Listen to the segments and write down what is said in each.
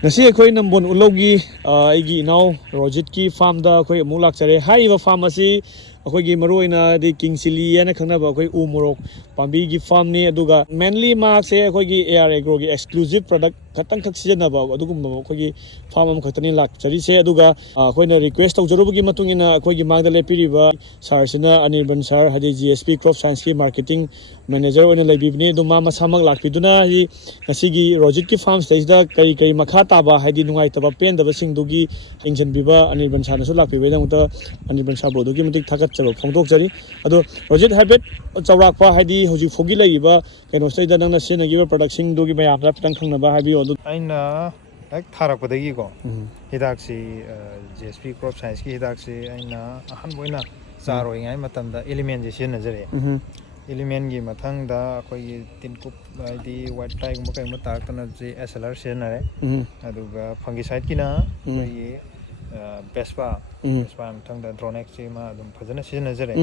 Ngasi akhoi nambon ulogi aigi enao Rojit ki farm da akhoi amuk lakchare haiba farm asi akhoi gi maroina di king chili ana khangnaba akhoi Umorok pambi gi farm ni aduga mainly mark se akhoi gi AGRO gi exclusive product khatang khak sijinnabiba adugumba akhoi gi farm am khatani lakchari se aduga akhoi na request tawjarubugi matungina akhoi gi magda lepiriba sir sina Anirban sir hadi GSP crop science ki marketing manager oina leibibni duma masamak lakpiduna hi ngasi Rojit ki farm stage da kai makha taba haidi nungai taba pen daba singdugi ingjan biba Anirban sir nasu lakpibe dangta Anirban sir bodugi mutik thakat chaba phongdok jari ado Rojit habit chawrakpa haidi hoji fogi laiba keno stage da nangna senagiba product singdugi mayamra pitang khangnaba habi odu aina ek tharakpadagi ko hidaksi GSP crop science ki hidaksi aina ahan boina charoi ngai matamda element je senajare element gi mathangda akoi tinkup haidi white fly gumba kai matakna je SLR senare aduga fungicide kina koi Vespa mathangda dronex je ma adum phajana senajare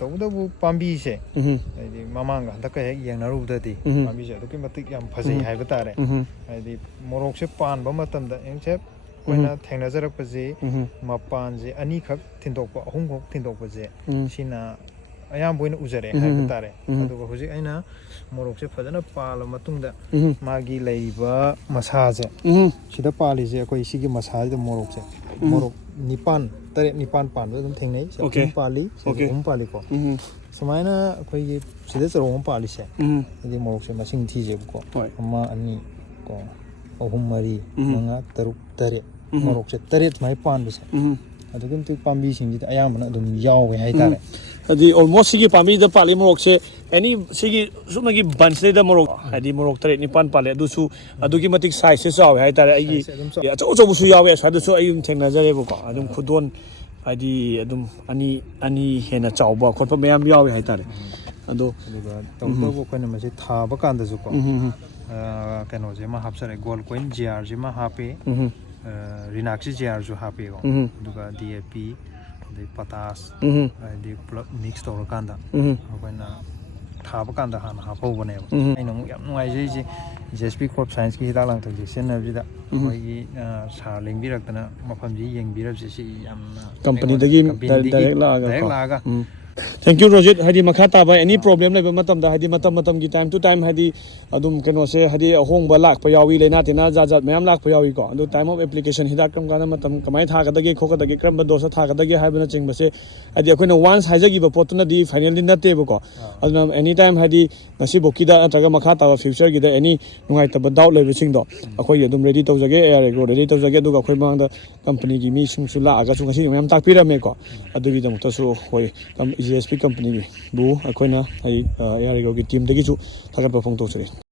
tawdabu pambi se haidi mamanga handaka hek yengnarubdadi pambi se aduki matik yam phajai haiba tare haidi morok se panba matamda engchep koina thengnajarak paje mapan je ani khak thindokpa ahum khok thindokpa je sina ayam boina ujare haiba tare aduga hoji aina morok se phajana pala matungda magi leiba masa je sida pali je koi sigi masa de morok se morok nipan tare nipan pan dum thengnai se pali pali ko samaina koi gi sida charong pali se adi morok se masing thi je ko ama ani ko ahum mari manga taruk tare morok se tare mai pan se adugum tu pambi sing ji ayam bana dum yawe hai tare adi almost sigi pambi da pali morok se any sigi sumagi bansle da morok adi morok tare nipan pale adusu adugi matik size se sawe hai tare ai acho acho busu yawe asadu so ayum thengna jare bo ko adum khudon adi adum ani hena chawba khotpa mayam yawe hai tare ado tawdo bo koina mase thaba kan da su ko kano je ma hapsare gold coin gr je ma hape Rinaxi jar jo happy go duga DAP the potas the mix to kanda akoina thaba kanda hana hapo bane aina yam nuai ji GSP crop science ki hidak lang thak ji senna ji da koi sa lingbirak tana mafam ji yengbirak ji si yam company dagi direct laga Thank you Rojit hadi makha taba any problem leba matam da hadi matam gi time to time hadi adum keno se hadi ahong ba lak pa yawi leina tina jajat mayam lak pa yawi ko adu time of application hidak kam kana matam kamai tha kadagi khokadagi kram ba dosa tha kadagi haibana chingba se hadi akoina once haijagi ba potuna di finally nate ko aduna anytime hadi ngasi bokida atraga makha taba future gi da any nungai taba doubt leba sing do akoi adum ready tawjage AGRO ready tawjage duga akoi mangda company gi mi sung su la aga su ngasi mayam tak pirame ko adu gi dam to su hoi GSP company bu akoina ai AGRO gi team dagi chu thagat pa phong to chire